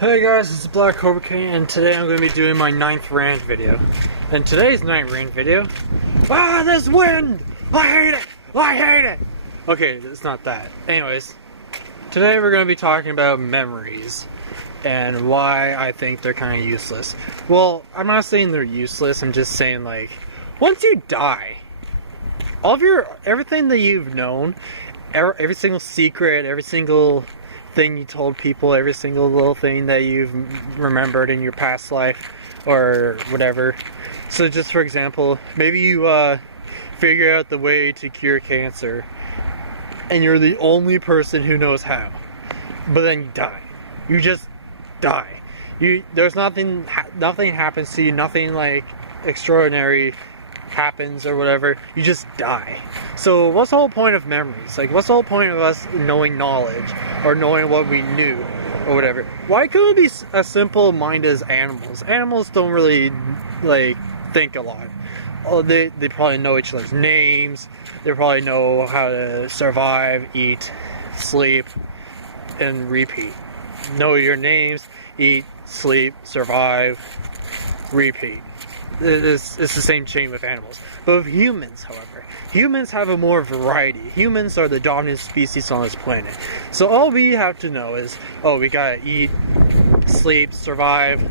Hey guys, this is BlackCobraKing, and today I'm going to be doing my 9th rant video. And today's 9th rant video... this wind! I hate it! I hate it! Okay, it's not that. Anyways, today we're going to be talking about memories and why I think they're kind of useless. Well, I'm not saying they're useless, I'm just saying, like, once you die, everything that you've known, every single secret, every single thing you told people, every single little thing that you've remembered in your past life or whatever. So just for example, maybe you figure out the way to cure cancer and you're the only person who knows how, but then you die. You just die. There's nothing happens to you, nothing like extraordinary happens or whatever. You just die. So what's the whole point of memories? Like, what's the whole point of us knowing knowledge or knowing what we knew or whatever? Why couldn't it be as simple mind as animals? Animals don't really like think a lot. Oh, they probably know each other's names. They probably know how to survive, eat, sleep, and repeat. Know your names, eat, sleep, survive, repeat. It's the same chain with animals. But with humans, however, humans have a more variety. Humans are the dominant species on this planet. So all we have to know is, oh, we gotta eat, sleep, survive,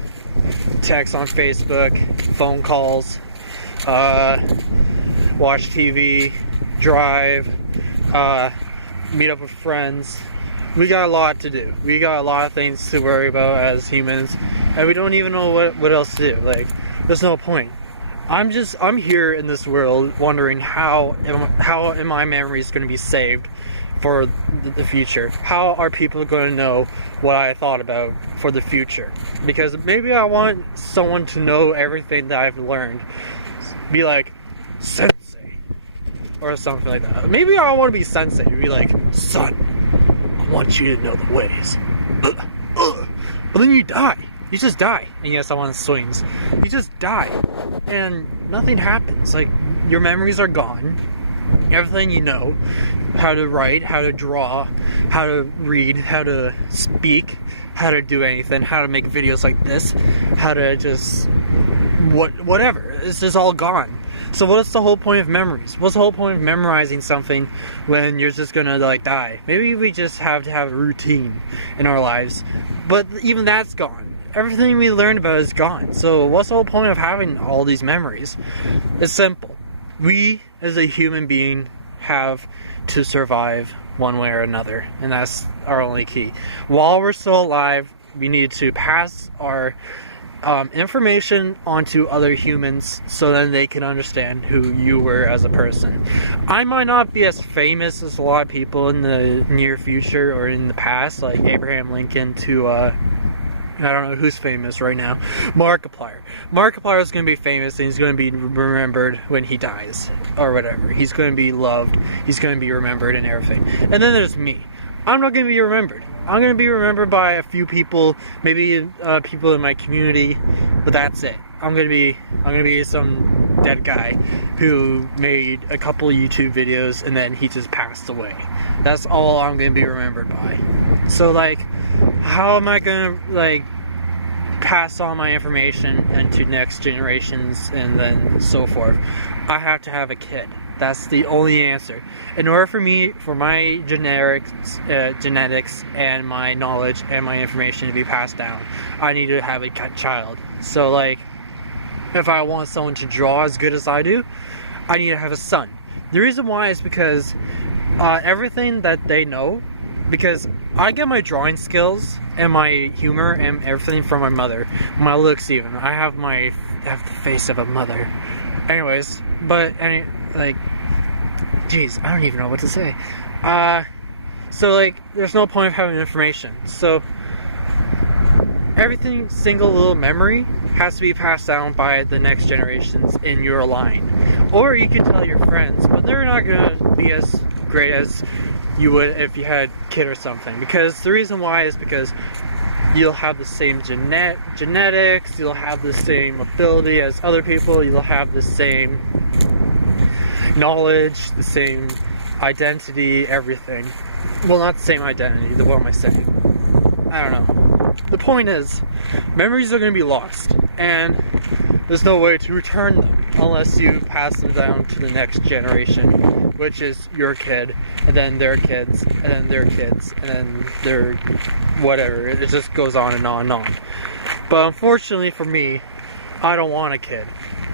text on Facebook, phone calls, watch TV, drive, meet up with friends. We got a lot to do. We got a lot of things to worry about as humans, and we don't even know what else to do. Like, there's no point. I'm here in this world wondering how am my memories going to be saved for the future? How are people going to know what I thought about for the future? Because maybe I want someone to know everything that I've learned. Be like, Sensei. Or something like that. Maybe I want to be Sensei. Be like, son, I want you to know the ways. But then you die. You just die. And yes, I'm on swings. You just die. And nothing happens. Like, your memories are gone. Everything you know. How to write, how to draw, how to read, how to speak, how to do anything, how to make videos like this, how to just... whatever. It's just all gone. So what's the whole point of memories? What's the whole point of memorizing something when you're just gonna, like, die? Maybe we just have to have a routine in our lives. But even that's gone. Everything we learned about is gone. So what's the whole point of having all these memories? It's simple. We, as a human being, have to survive one way or another. And that's our only key. While we're still alive, we need to pass our information onto other humans so then they can understand who you were as a person. I might not be as famous as a lot of people in the near future or in the past, like Abraham Lincoln to I don't know who's famous right now. Markiplier. Markiplier is going to be famous and he's going to be remembered when he dies or whatever. He's going to be loved. He's going to be remembered and everything. And then there's me. I'm not going to be remembered. I'm going to be remembered by a few people, maybe people in my community, but that's it. I'm going to be some dead guy who made a couple YouTube videos and then he just passed away. That's all I'm going to be remembered by. So, like, how am I going to, like, pass on my information into next generations and then so forth? I have to have a kid. That's the only answer. In order for my genetics and my knowledge and my information to be passed down, I need to have a child. So, like, if I want someone to draw as good as I do, I need to have a son. The reason why is because everything that they know, because I get my drawing skills and my humor and everything from my mother. My looks even. I have the face of a mother. Anyways, like, jeez, I don't even know what to say. So, like, there's no point of having information. So, everything, single little memory has to be passed down by the next generations in your line. Or you can tell your friends, but they're not gonna be as great as you would if you had a kid or something. Because the reason why is because you'll have the same genetics, you'll have the same ability as other people, you'll have the same knowledge, the same identity, everything. Well, not the same identity, what am I saying? I don't know. the point is, memories are going to be lost, and there's no way to return them unless you pass them down to the next generation, which is your kid, and then their kids, and then their kids, and then their whatever. It just goes on and on and on. But unfortunately for me, I don't want a kid.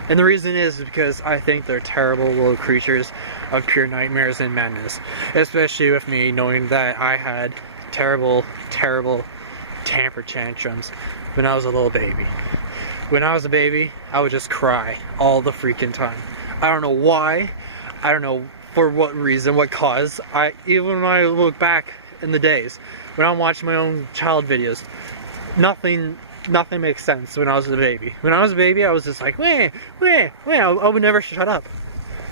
And the reason is because I think they're terrible little creatures of pure nightmares and madness. Especially with me knowing that I had terrible, terrible temper tantrums when I was a little baby. When I was a baby, I would just cry all the freaking time. I don't know why. I don't know for what reason, what cause. Even when I look back in the days, when I'm watching my own child videos, nothing makes sense when I was a baby. When I was a baby, I was just like, wah, wah, wah. I would never shut up.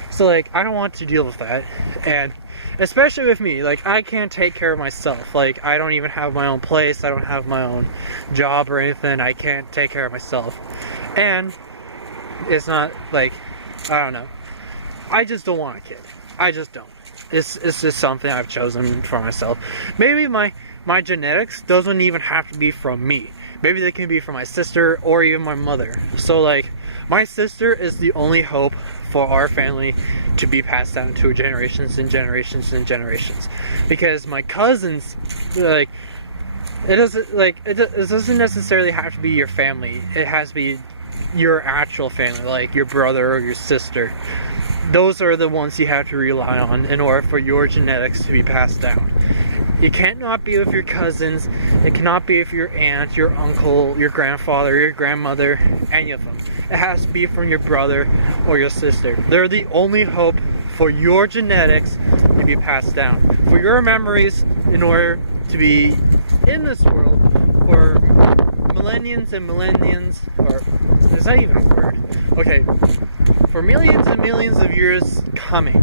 So like, I don't want to deal with that. And especially with me, like, I can't take care of myself. Like, I don't even have my own place. I don't have my own job or anything. I can't take care of myself. And it's not like, I don't know. I just don't want a kid. I just don't. It's just something I've chosen for myself. Maybe my genetics doesn't even have to be from me. Maybe they can be from my sister or even my mother. So like, my sister is the only hope for our family to be passed down to generations and generations and generations. Because my cousins, like, it doesn't necessarily have to be your family. It has to be your actual family, like your brother or your sister. Those are the ones you have to rely on in order for your genetics to be passed down. It can't not be with your cousins. It cannot be with your aunt, your uncle, your grandfather, your grandmother, any of them. It has to be from your brother or your sister. They're the only hope for your genetics to be passed down. For your memories, in order to be in this world for millenniums and millenniums, or is that even a word? Okay, for millions and millions of years coming.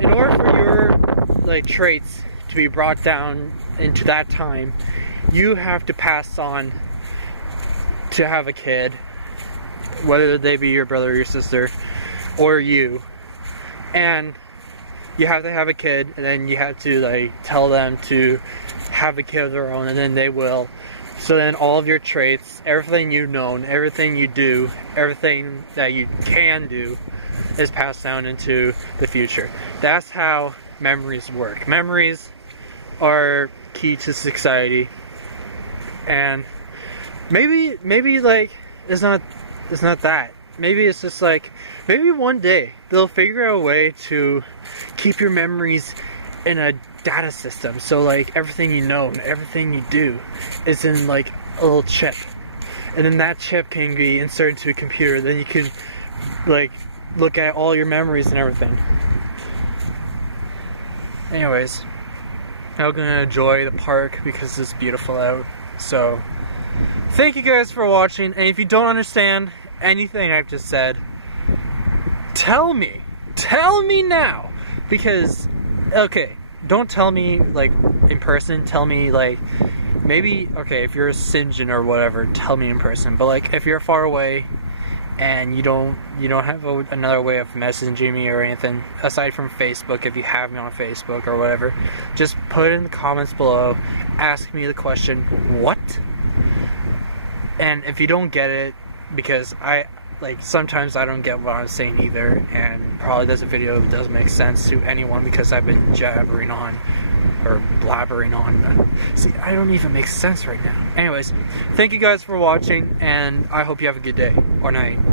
In order for your like traits to be brought down into that time, you have to pass on to have a kid, whether they be your brother or your sister or you, and you have to have a kid, and then you have to like tell them to have a kid of their own, and then they will. So then all of your traits, everything you've known, everything you do, everything that you can do is passed down into the future. That's how memories work. Memories are key to society, and maybe like it's not that. Maybe it's just like, maybe one day they'll figure out a way to keep your memories in a data system, so like everything you know and everything you do is in like a little chip, and then that chip can be inserted into a computer. Then you can like look at all your memories and everything. Anyways, I'm gonna enjoy the park because it's beautiful out. So thank you guys for watching, and if you don't understand anything I've just said, tell me now, because okay, don't tell me like in person, tell me like maybe, okay, if you're a Sinjin or whatever, tell me in person. But like if you're far away and you don't have another way of messaging me or anything aside from Facebook, if you have me on Facebook or whatever, just put it in the comments below, ask me the question, what? And if you don't get it, because sometimes I don't get what I'm saying either, and probably this video doesn't make sense to anyone because I've been jabbering on or blabbering on. See, I don't even make sense right now. Anyways, thank you guys for watching, and I hope you have a good day or night.